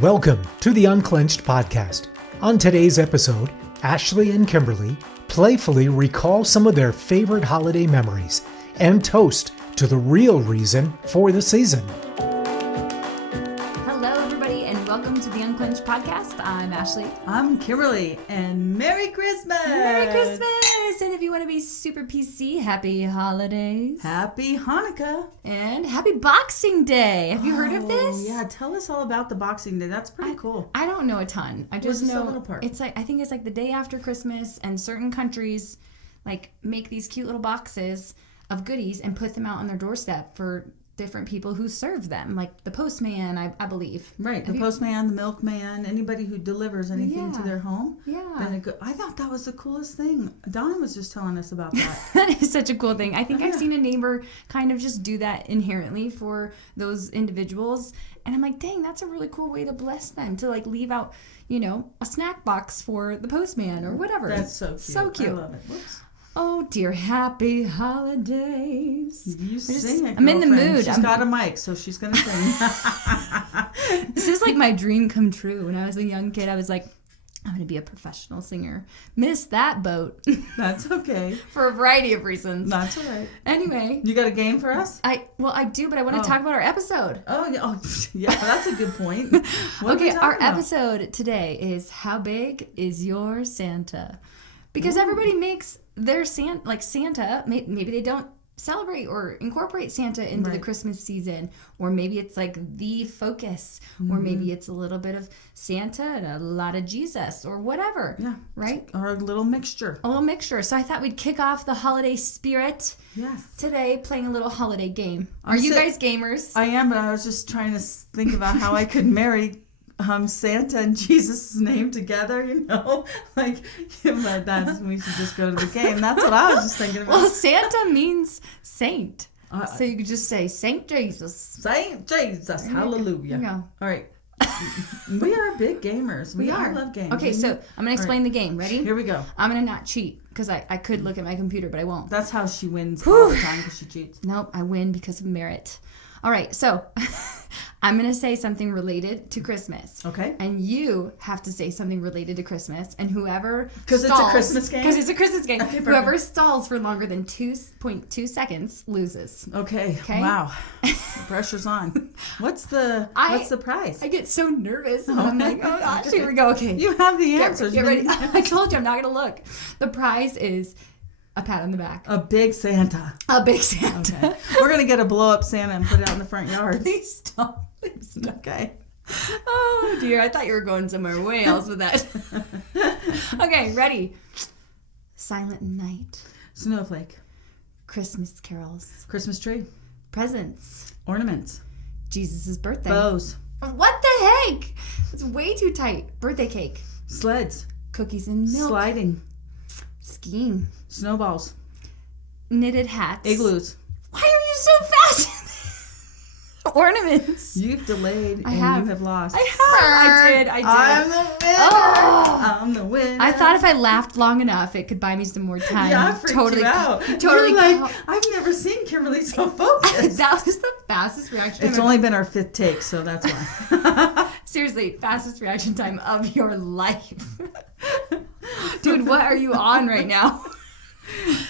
Welcome to the Unclenched podcast. On today's episode, Ashley and Kimberly playfully recall some of their favorite holiday memories and toast to the real reason for the season. Hello, everybody, and welcome to the Unclenched podcast. I'm Ashley. I'm Kimberly, and Merry Christmas! Merry Christmas! And if you want to be super PC, happy holidays. Happy Hanukkah! And happy Boxing Day. Have you heard of this? Yeah, tell us all about the Boxing Day. That's pretty cool. I don't know a ton. I just know a little part? It's like, I think it's like the day after Christmas, and certain countries like make these cute little boxes of goodies and put them out on their doorstep for different people who serve them, like the postman, I believe. Right, the postman, the milkman, anybody who delivers anything to their home. Yeah. I thought that was the coolest thing. Donna was just telling us about that. That is such a cool thing. I think I've seen a neighbor kind of just do that inherently for those individuals. And I'm like, dang, that's a really cool way to bless them, to like leave out, a snack box for the postman or whatever. That's so cute. So cute. I love it. Whoops. Oh dear, happy holidays. You sing it, I'm in the girlfriend. mood. She's got a mic, so she's going to sing. This is like my dream come true. When I was a young kid, I was like, I'm going to be a professional singer. Missed that boat. That's okay. For a variety of reasons. That's all right. Anyway. You got a game for us? I do, but I want to talk about our episode. Yeah, that's a good point. Okay, our episode today is How Big is Your Santa? Because everybody makes their Santa, maybe they don't celebrate or incorporate Santa into the Christmas season, or maybe it's like the focus, or maybe it's a little bit of Santa and a lot of Jesus, or whatever. Yeah. Right? Or a little mixture. A little mixture. So I thought we'd kick off the holiday spirit today playing a little holiday game. Are you guys gamers? I am, but I was just trying to think about how I could marry Santa and Jesus' name together, but we should just go to the game. That's what I was just thinking about. Well, Santa means saint. So you could just say Saint Jesus. Saint Jesus. Hallelujah. There you go. All right. We are big gamers. We are. I love games. Okay, so I'm going to explain the game. Ready? Here we go. I'm going to not cheat because I could look at my computer, but I won't. That's how she wins all the time, because she cheats. Nope, I win because of merit. All right, so I'm going to say something related to Christmas. Okay. And you have to say something related to Christmas. And whoever Because it's a Christmas game? Because it's a Christmas game. Okay, whoever stalls for longer than 2.2 seconds loses. Okay. Wow. The pressure's on. What's the prize? I get so nervous. And I'm like, oh gosh, here we go. Okay. You have the answers. Get ready. I told you I'm not going to look. The prize is a pat on the back. A big Santa. A big Santa. Okay. We're going to get a blow-up Santa and put it out in the front yard. Please don't. Please don't. Okay. Oh, dear. I thought you were going somewhere way else with that. Okay, ready. Silent night. Snowflake. Christmas carols. Christmas tree. Presents. Ornaments. Jesus' birthday. Bows. What the heck? It's way too tight. Birthday cake. Sleds. Cookies and milk. Sliding. Skiing. Snowballs. Knitted hats. Igloos. Why are you so fast? Ornaments. You've delayed I and have. you have lost. I did. I'm the winner. Oh. I'm the winner. I thought if I laughed long enough, it could buy me some more time. Yeah, I freaked you out. Totally. You're like, I've never seen Kimberly so focused. That was the fastest reaction. It's only been our 5th take, so that's why. Seriously, fastest reaction time of your life. Dude, what are you on right now?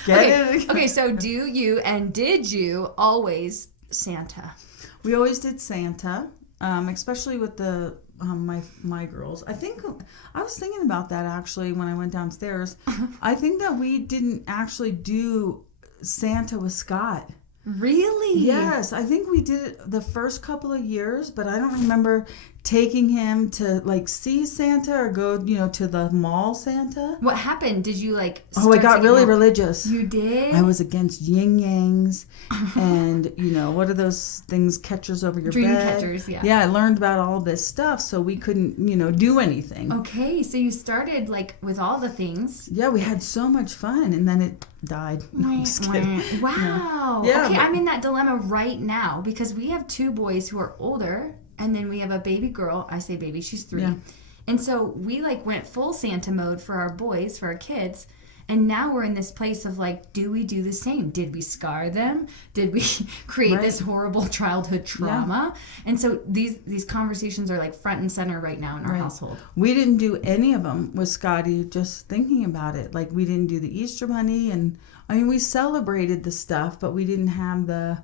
Okay, so did you always Santa? We always did Santa, especially with the my girls. I think I was thinking about that actually when I went downstairs. I think that we didn't actually do Santa with Scott. Really? Yes, I think we did it the first couple of years, but I don't remember taking him to like see Santa or go, to the mall Santa. What happened? Did you like? I got really religious. You did? I was against yin yangs and what are those things, catchers over your Dream bed? catchers, yeah. Yeah, I learned about all this stuff, so we couldn't, do anything. Okay, so you started like with all the things. Yeah, we had so much fun, and then it died. No, I'm just kidding. Wow. Yeah, okay, I'm in that dilemma right now because we have 2 boys who are older, and then we have a baby girl. I say baby, she's 3. Yeah. And so we like went full Santa mode for our boys, for our kids. And now we're in this place of like, do we do the same? Did we scar them? Did we create this horrible childhood trauma? And so these conversations are like front and center right now in our household. We didn't do any of them with Scotty, just thinking about it. Like, we didn't do the Easter Bunny, and I mean, we celebrated the stuff, but we didn't have the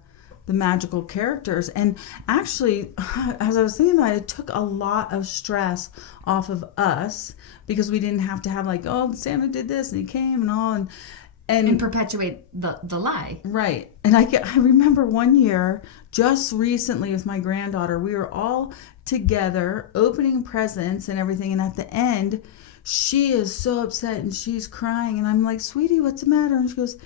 magical characters. And actually, as I was thinking about it, it took a lot of stress off of us, because we didn't have to have like, oh, Santa did this and he came and all, and perpetuate the lie. Right. And I remember one year, just recently with my granddaughter, we were all together opening presents and everything, and at the end, she is so upset and she's crying, and I'm like, sweetie, what's the matter? And she goes,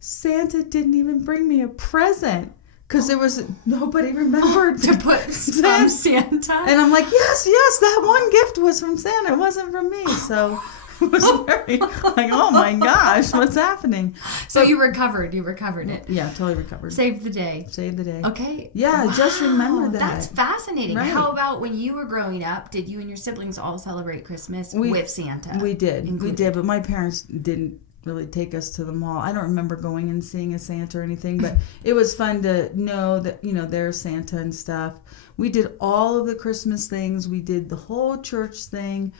Santa didn't even bring me a present. Because there was nobody remembered to put from Santa. And I'm like, yes, that one gift was from Santa. It wasn't from me. So it was very like, oh my gosh, what's happening? So you recovered it. Yeah, totally recovered. Saved the day. Okay. Yeah, wow. Just remember that. That's fascinating. Right. How about when you were growing up, did you and your siblings all celebrate Christmas with Santa? We did. Included? We did, but my parents didn't really take us to the mall. I don't remember going and seeing a Santa or anything, but it was fun to know that, there's Santa and stuff. We did all of the Christmas things. We did the whole church thing.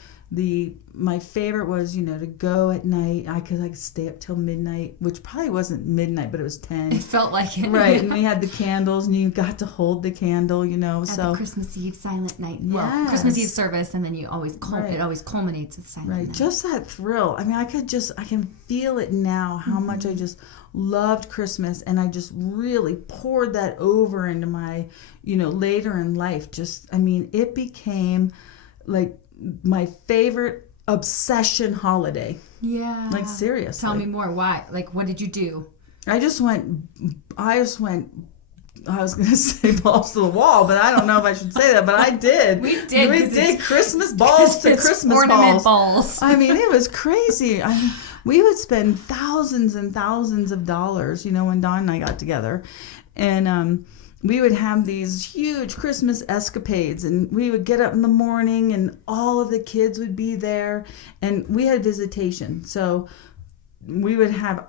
My favorite was, to go at night. I could stay up till midnight, which probably wasn't midnight, but it was 10. It felt like it. Right, and we had the candles, and you got to hold the candle, At so the Christmas Eve silent night. Yes. Well, Christmas Eve service, and then you always it always culminates with silent night. Right, just that thrill. I mean, I can feel it now, how much I just loved Christmas, and I just really poured that over into my, later in life. It became like my favorite obsession holiday. Yeah. Like, seriously. Tell me more. Why? Like, what did you do? I was going to say balls to the wall, but I don't know if I should say that, but I did. We did Christmas balls to Christmas ornament balls. I mean, it was crazy. We would spend thousands and thousands of dollars, when Don and I got together. And we would have these huge Christmas escapades, and we would get up in the morning and all of the kids would be there, and we had visitation. So we would have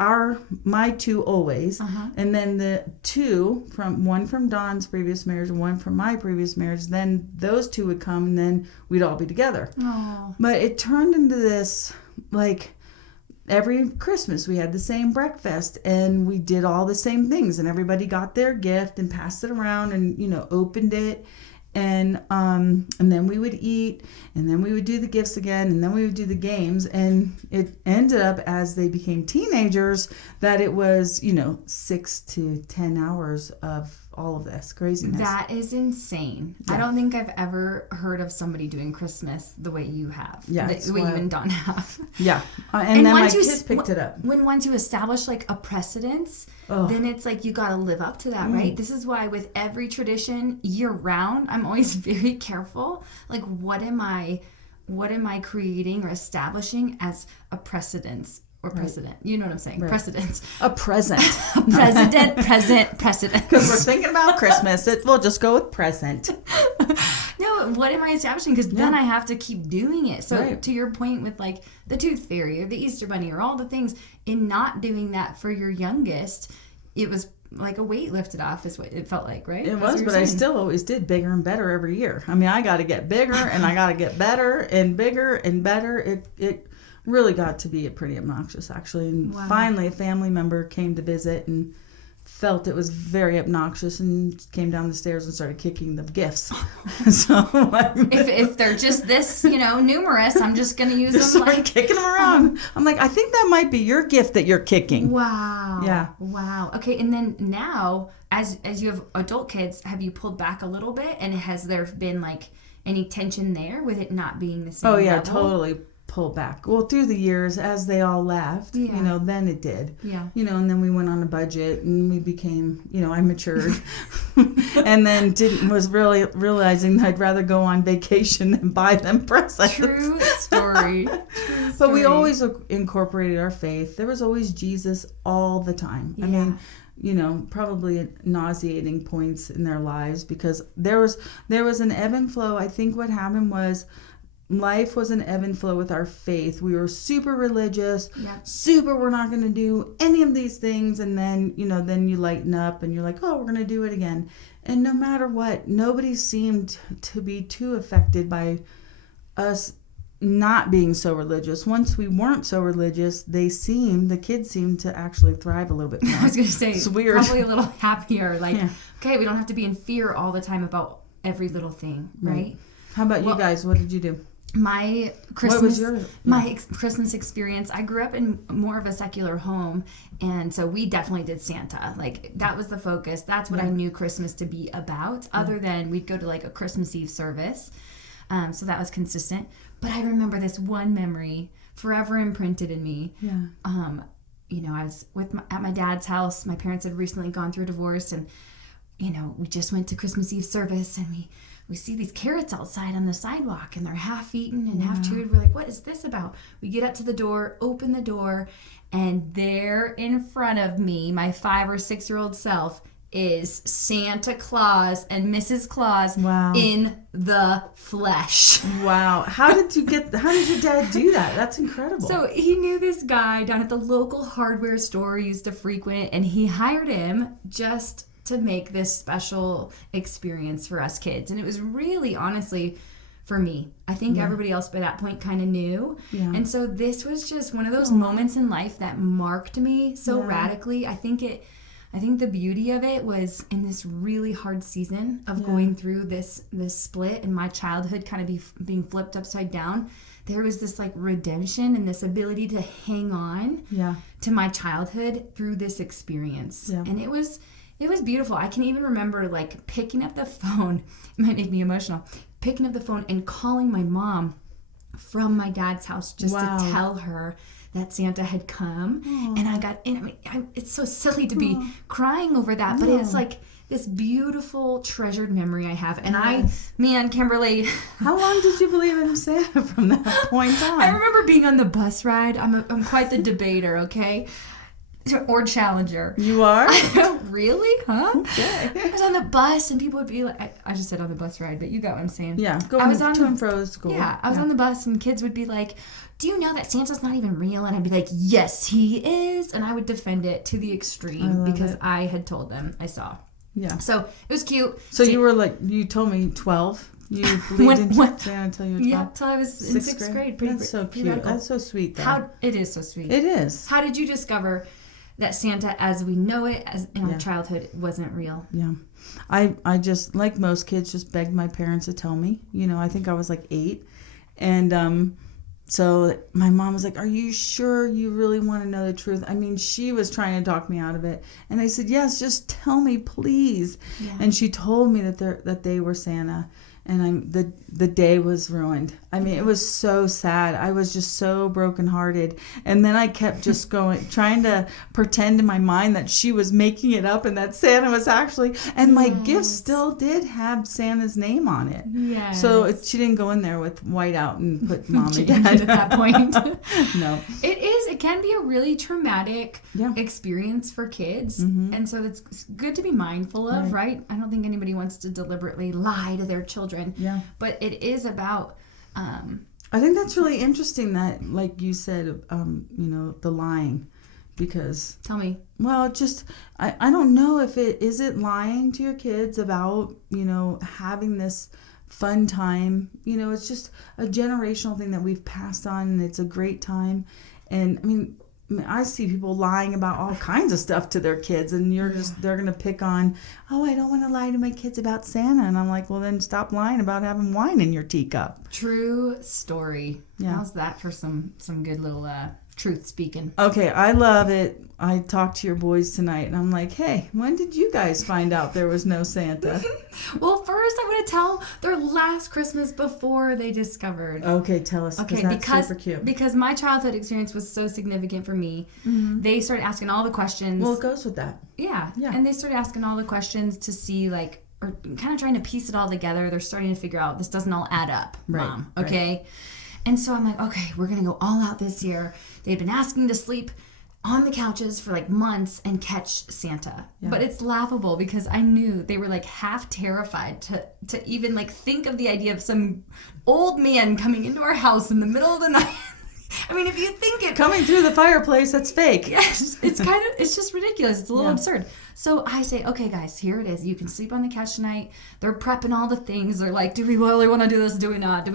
my two always, and then the two one from Don's previous marriage and one from my previous marriage, then those two would come, and then we'd all be together. Aww. But it turned into this, like, every Christmas we had the same breakfast, and we did all the same things, and everybody got their gift and passed it around and opened it, and then we would eat, and then we would do the gifts again, and then we would do the games, and it ended up, as they became teenagers, that it was 6 to 10 hours of all of this craziness. That is insane. Yeah. I don't think I've ever heard of somebody doing Christmas the way you have. Yeah, the way you and Don have. Yeah, and then my kids picked it up. Once you establish like a precedence, then it's like you got to live up to that, right? This is why with every tradition year round, I'm always very careful. Like, what am I creating or establishing as a precedence? Or precedent. You know what I'm saying? Right. Precedence. A present. Precedent. Because we're thinking about Christmas. We'll just go with present. No, what am I establishing? Because then I have to keep doing it. So to your point with like the Tooth Fairy or the Easter Bunny or all the things, in not doing that for your youngest, it was like a weight lifted off is what it felt like, right? It was, but I still always did bigger and better every year. I mean, I got to get bigger and I got to get better and bigger and better. It really got to be pretty obnoxious, actually. And finally, a family member came to visit and felt it was very obnoxious and came down the stairs and started kicking the gifts. So if they're just this, numerous, I'm just going to use them. Started kicking them around. I'm like, I think that might be your gift that you're kicking. Wow. Yeah. Wow. Okay, and then now, as you have adult kids, have you pulled back a little bit? And has there been like any tension there with it not being the same? Oh yeah, level? totally. Pull back. Well, through the years, as they all left, then it did. Yeah. And then we went on a budget and we became, I matured and then was really realizing that I'd rather go on vacation than buy them presents. True story. But we always incorporated our faith. There was always Jesus all the time. Yeah. I mean, probably nauseating points in their lives because there was an ebb and flow. I think what happened was life was an ebb and flow with our faith. We were super religious, Yeah. super, we're not going to do any of these things. And then, then you lighten up and you're like, oh, we're going to do it again. And no matter what, nobody seemed to be too affected by us not being so religious. Once we weren't so religious, the kids seemed to actually thrive a little bit more. I was going to say, it's weird. Probably a little happier. Like, okay, we don't have to be in fear all the time about every little thing, right? How about you guys? What did you do? My Christmas, what was your, Christmas experience, I grew up in more of a secular home, and so we definitely did Santa. Like, that was the focus. That's what I knew Christmas to be about, other than we'd go to like a Christmas Eve service. So that was consistent. But I remember this one memory forever imprinted in me. Yeah. I was at my dad's house. My parents had recently gone through a divorce, and we just went to Christmas Eve service, and we see these carrots outside on the sidewalk, and they're half eaten and half chewed. We're like, what is this about? We get up to the door, open the door, and there in front of me, my 5 or 6 year old self, is Santa Claus and Mrs. Claus in the flesh. Wow. How did your dad do that? That's incredible. So he knew this guy down at the local hardware store he used to frequent, and he hired him just to make this special experience for us kids. And it was really, honestly, for me. I think everybody else by that point kind of knew. Yeah. And so this was just one of those moments in life that marked me so radically. I think the beauty of it was in this really hard season of going through this split and my childhood kind of being flipped upside down. There was this like redemption and this ability to hang on to my childhood through this experience. Yeah. And it was beautiful. I can even remember like picking up the phone. It might make me emotional. Picking up the phone and calling my mom from my dad's house just to tell her that Santa had come. And it's so silly to be crying over that, but it's like this beautiful treasured memory I have. And Kimberly. How long did you believe in Santa from that point on? I remember being on the bus ride. I'm quite the debater, okay? Or challenger. You are? Really? Huh? Okay. I was on the bus and people would be like, I just said on the bus ride, but you got what I'm saying. Yeah, going to and fro to school. Yeah, I was on the bus and kids would be like, do you know that Santa's not even real? And I'd be like, yes, he is. And I would defend it to the extreme because I had told them I saw. Yeah. So it was cute. So you were like, you told me 12. You believed in Santa until you were 12? Yeah, until I was in sixth grade. That's so cute. Radical. That's so sweet, though. It is so sweet. It is. How did you discover that Santa, as we know it, in our childhood, wasn't real? Yeah. I just, like most kids, just begged my parents to tell me. I think I was like 8. And so my mom was like, are you sure you really want to know the truth? I mean, she was trying to talk me out of it. And I said, yes, just tell me, please. Yeah. And she told me that they were Santa. And the day was ruined. I mean, it was so sad. I was just so brokenhearted. And then I kept just trying to pretend in my mind that she was making it up and that Santa was actually, and my gift still did have Santa's name on it. Yes. So she didn't go in there with white out and put mom and dad at that point. No. It can be a really traumatic experience for kids. Mm-hmm. And so it's good to be mindful of, right? I don't think anybody wants to deliberately lie to their children. Yeah. But it is about I think that's really interesting that, like you said, the lying, because tell me. Well, just I don't know if is it lying to your kids about having this fun time. It's just a generational thing that we've passed on, and it's a great time. And I mean, I see people lying about all kinds of stuff to their kids, and they're going to pick on, oh, I don't want to lie to my kids about Santa. And I'm like, well, then stop lying about having wine in your teacup. True story. Yeah. How's that for some good little truth speaking? Okay, I love it. I talked to your boys tonight, and I'm like, hey, when did you guys find out there was no Santa? Well, first I'm going to tell their last Christmas before they discovered. Okay, tell us. Okay, that's super cute. Because my childhood experience was so significant for me. Mm-hmm. They started asking all the questions. Well, it goes with that. Yeah. And they started asking all the questions to see, like, or kind of trying to piece it all together. They're starting to figure out this doesn't all add up, Mom. Okay? Right. And so I'm like, okay, we're going to go all out this year. They'd been asking to sleep on the couches for like months and catch Santa. Yeah. But it's laughable because I knew they were like half terrified to even like think of the idea of some old man coming into our house in the middle of the night. I mean, if you think it... Coming through the fireplace, that's fake. Yes, it's just ridiculous. It's a little absurd. So I say, okay, guys, here it is. You can sleep on the couch tonight. They're prepping all the things. They're like, do we really want to do this? Do we not?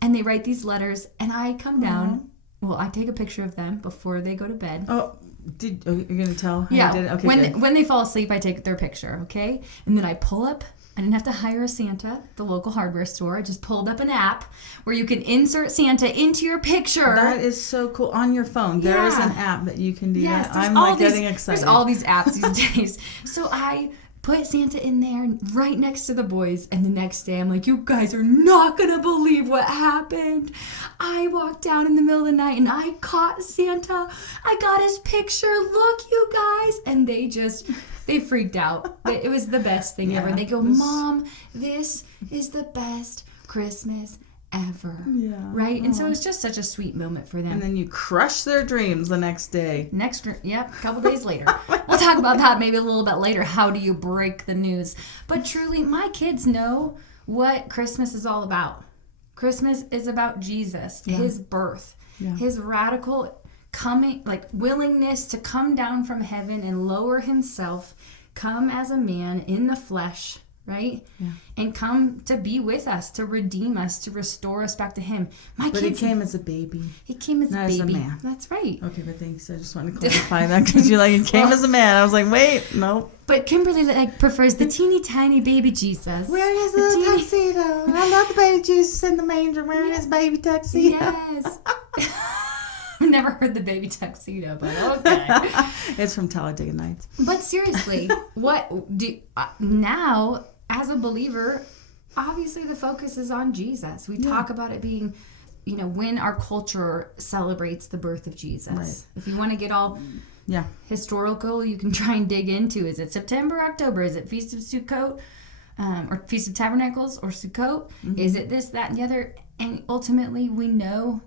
And they write these letters, and I come down. Well, I take a picture of them before they go to bed. Oh, you're going to tell how yeah. you did it? Okay, when they fall asleep, I take their picture, okay? And then I pull up. I didn't have to hire a Santa at the local hardware store. I just pulled up an app where you can insert Santa into your picture. That is so cool. On your phone, there is an app that you can do that. I'm getting excited. There's all these apps these days. So I put Santa in there right next to the boys, and the next day I'm like, you guys are not going to believe what happened. I walked down in the middle of the night, and I caught Santa. I got his picture. Look, you guys. And they freaked out. It was the best thing ever. And they go, Mom, this is the best Christmas ever. Yeah. Right? And so it was just such a sweet moment for them. And then you crush their dreams the next day. A couple days later. We'll talk about that maybe a little bit later. How do you break the news? But truly, my kids know what Christmas is all about. Christmas is about Jesus, his birth, his radical coming, like willingness to come down from heaven and lower himself, come as a man in the flesh, right? Yeah. And come to be with us, to redeem us, to restore us back to him. But he came as a baby. He came as a baby. As a man. That's right. Okay, but thanks. I just wanted to clarify that because you're like, he came as a man. I was like, wait, no. But Kimberly prefers the teeny tiny baby Jesus. Wearing his little tuxedo. I love the baby Jesus in the manger wearing his baby tuxedo. Yes. I've never heard the baby tuxedo, but okay. It's from Talladega Nights. But seriously, now as a believer, obviously the focus is on Jesus. We talk about it being, when our culture celebrates the birth of Jesus. Right. If you want to get all historical, you can try and dig into, is it September, October? Is it Feast of Sukkot? Or Feast of Tabernacles or Sukkot? Mm-hmm. Is it this, that, and the other? And ultimately, we know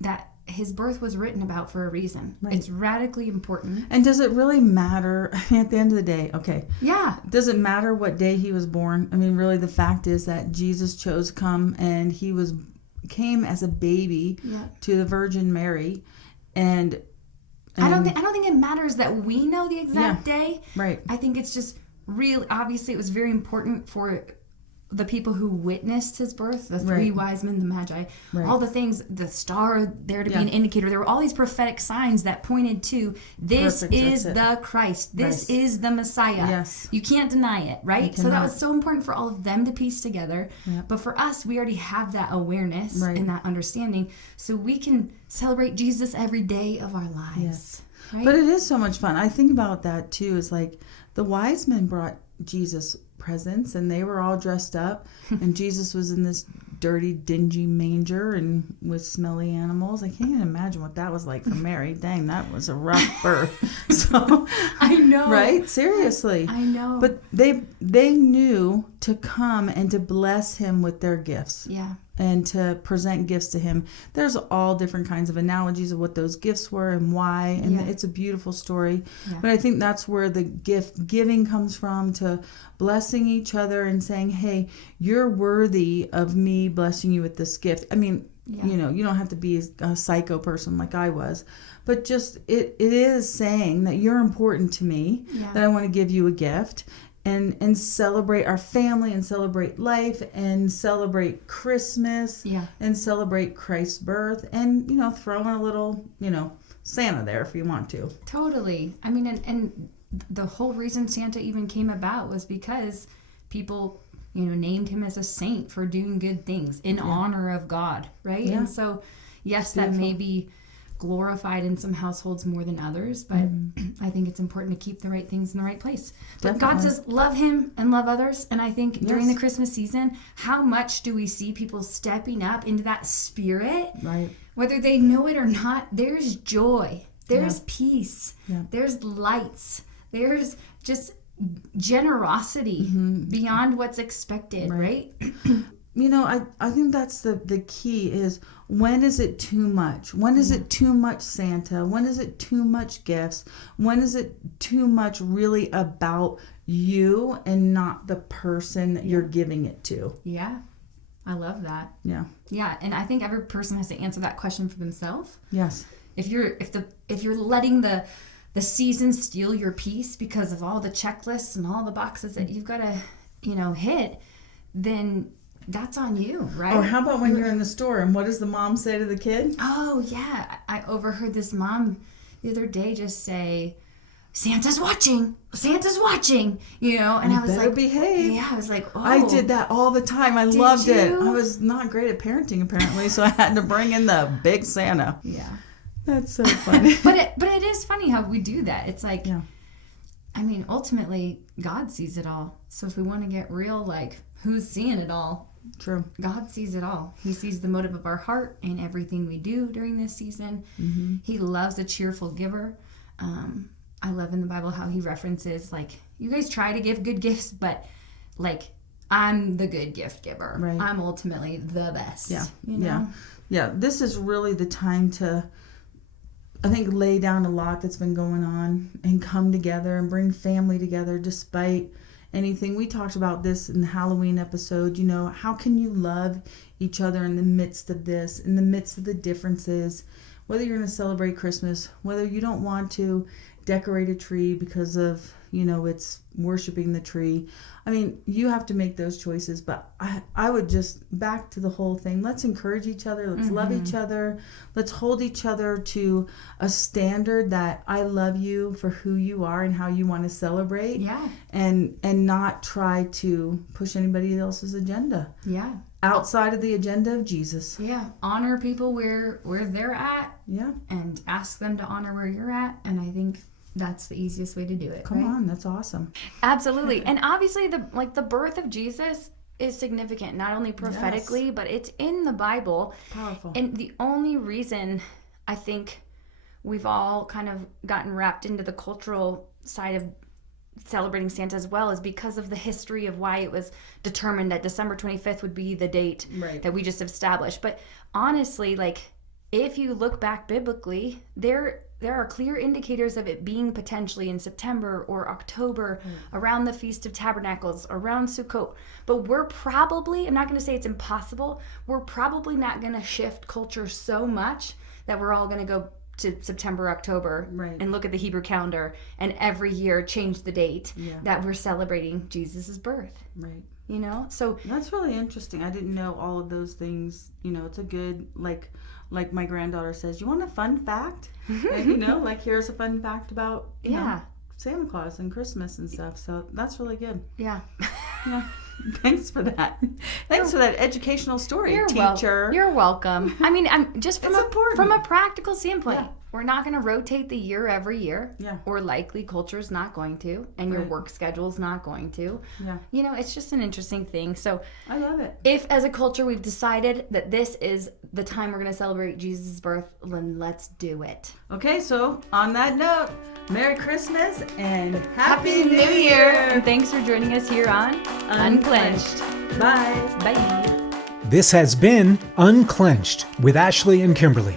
that his birth was written about for a reason. Right. It's radically important. And does it really matter at the end of the day? Okay. Yeah. Does it matter what day he was born? I mean, really, the fact is that Jesus chose to come, and he came as a baby to the Virgin Mary, and I don't think it matters that we know the exact day. Right. I think it's just really obviously it was very important for the people who witnessed his birth, the three wise men, the magi, all the things, the star there to be an indicator. There were all these prophetic signs that pointed to this is the Christ. This is the Messiah. Yes. You can't deny it, right? So that was so important for all of them to piece together. Yeah. But for us, we already have that awareness and that understanding. So we can celebrate Jesus every day of our lives. Yes. Right? But it is so much fun. I think about that too. It's like the wise men brought Jesus presents, and they were all dressed up, and Jesus was in this dirty, dingy manger and with smelly animals. I can't even imagine what that was like for Mary. Dang, that was a rough birth. So I know, right? Seriously, I know. But they knew to come and to bless him with their gifts. Yeah. And to present gifts to him. There's all different kinds of analogies of what those gifts were and why, and it's a beautiful story. Yeah. But I think that's where the gift giving comes from, to blessing each other and saying, hey, you're worthy of me blessing you with this gift. I mean, you don't have to be a psycho person like I was, but just it is saying that you're important to me, that I want to give you a gift. And celebrate our family, and celebrate life, and celebrate Christmas, and celebrate Christ's birth, and throw in a little Santa there if you want to. Totally. I mean, and the whole reason Santa even came about was because people named him as a saint for doing good things in honor of God, right? Yeah. And so yes, that may be glorified in some households more than others, but I think it's important to keep the right things in the right place. But God says love him and love others, and I think during the Christmas season, how much do we see people stepping up into that spirit, right? Whether they know it or not, there's joy, there's peace, there's lights, there's just generosity beyond what's expected, right? I think that's the key is, when is it too much? When is it too much Santa? When is it too much gifts? When is it too much really about you and not the person that you're giving it to? Yeah. I love that. Yeah. Yeah, and I think every person has to answer that question for themselves. Yes. If you're letting the season steal your peace because of all the checklists and all the boxes that you've got to, hit, then that's on you, right? Or how about when you're in the store and what does the mom say to the kid? Oh, yeah. I overheard this mom the other day just say, Santa's watching, and I was better like, behave. Yeah, I was like, oh. I did that all the time. I loved it. I was not great at parenting, apparently, so I had to bring in the big Santa. Yeah. That's so funny. but it is funny how we do that. It's like, yeah. I mean, ultimately, God sees it all. So if we want to get real, like, who's seeing it all? True. God sees it all. He sees the motive of our heart in everything we do during this season. Mm-hmm. He loves a cheerful giver. I love in the Bible how he references, like, you guys try to give good gifts, but, like, I'm the good gift giver. Right. I'm ultimately the best. Yeah. You know? Yeah. This is really the time to, I think, lay down a lot that's been going on and come together and bring family together despite anything. We talked about this in the Halloween episode. How can you love each other in the midst of this, in the midst of the differences, whether you're going to celebrate Christmas, whether you don't want to decorate a tree because of, it's worshiping the tree. I mean, you have to make those choices, but I would just, back to the whole thing, let's encourage each other, let's love each other, let's hold each other to a standard that I love you for who you are and how you want to celebrate. Yeah. And not try to push anybody else's agenda. Yeah. Outside of the agenda of Jesus. Yeah. Honor people where they're at. Yeah. And ask them to honor where you're at. And I think that's the easiest way to do it. Come right? on, that's awesome. Absolutely. And obviously the birth of Jesus is significant, not only prophetically, but it's in the Bible. Powerful. And the only reason I think we've all kind of gotten wrapped into the cultural side of celebrating Santa as well is because of the history of why it was determined that December 25th would be the date that we just established. But honestly, like, if you look back biblically, there are clear indicators of it being potentially in September or October, around the Feast of Tabernacles, around Sukkot. But we're probably, I'm not going to say it's impossible, we're probably not going to shift culture so much that we're all going to go to September, October, and look at the Hebrew calendar and every year change the date that we're celebrating Jesus' birth. Right. So that's really interesting. I didn't know all of those things. It's a good, like my granddaughter says, you want a fun fact? And, like, here's a fun fact about you know, Santa Claus and Christmas and stuff. So that's really good. Yeah. Yeah. Thanks for that. Thanks for that educational story, teacher. You're welcome. I mean, I'm just from a practical standpoint. Yeah. We're not going to rotate the year every year. Yeah. Or likely culture's not going to, and your work schedule's not going to. Yeah. It's just an interesting thing. So I love it. If as a culture we've decided that this is the time we're going to celebrate Jesus' birth, then let's do it. Okay, so on that note, Merry Christmas and Happy New And Year. thanks for joining us here on Unclenched. Bye. Bye. This has been Unclenched with Ashley and Kimberly.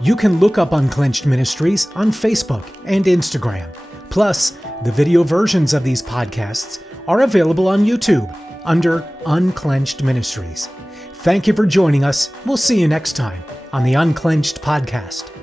You can look up Unclenched Ministries on Facebook and Instagram. Plus, the video versions of these podcasts are available on YouTube under Unclenched Ministries. Thank you for joining us. We'll see you next time on the Unclenched Podcast.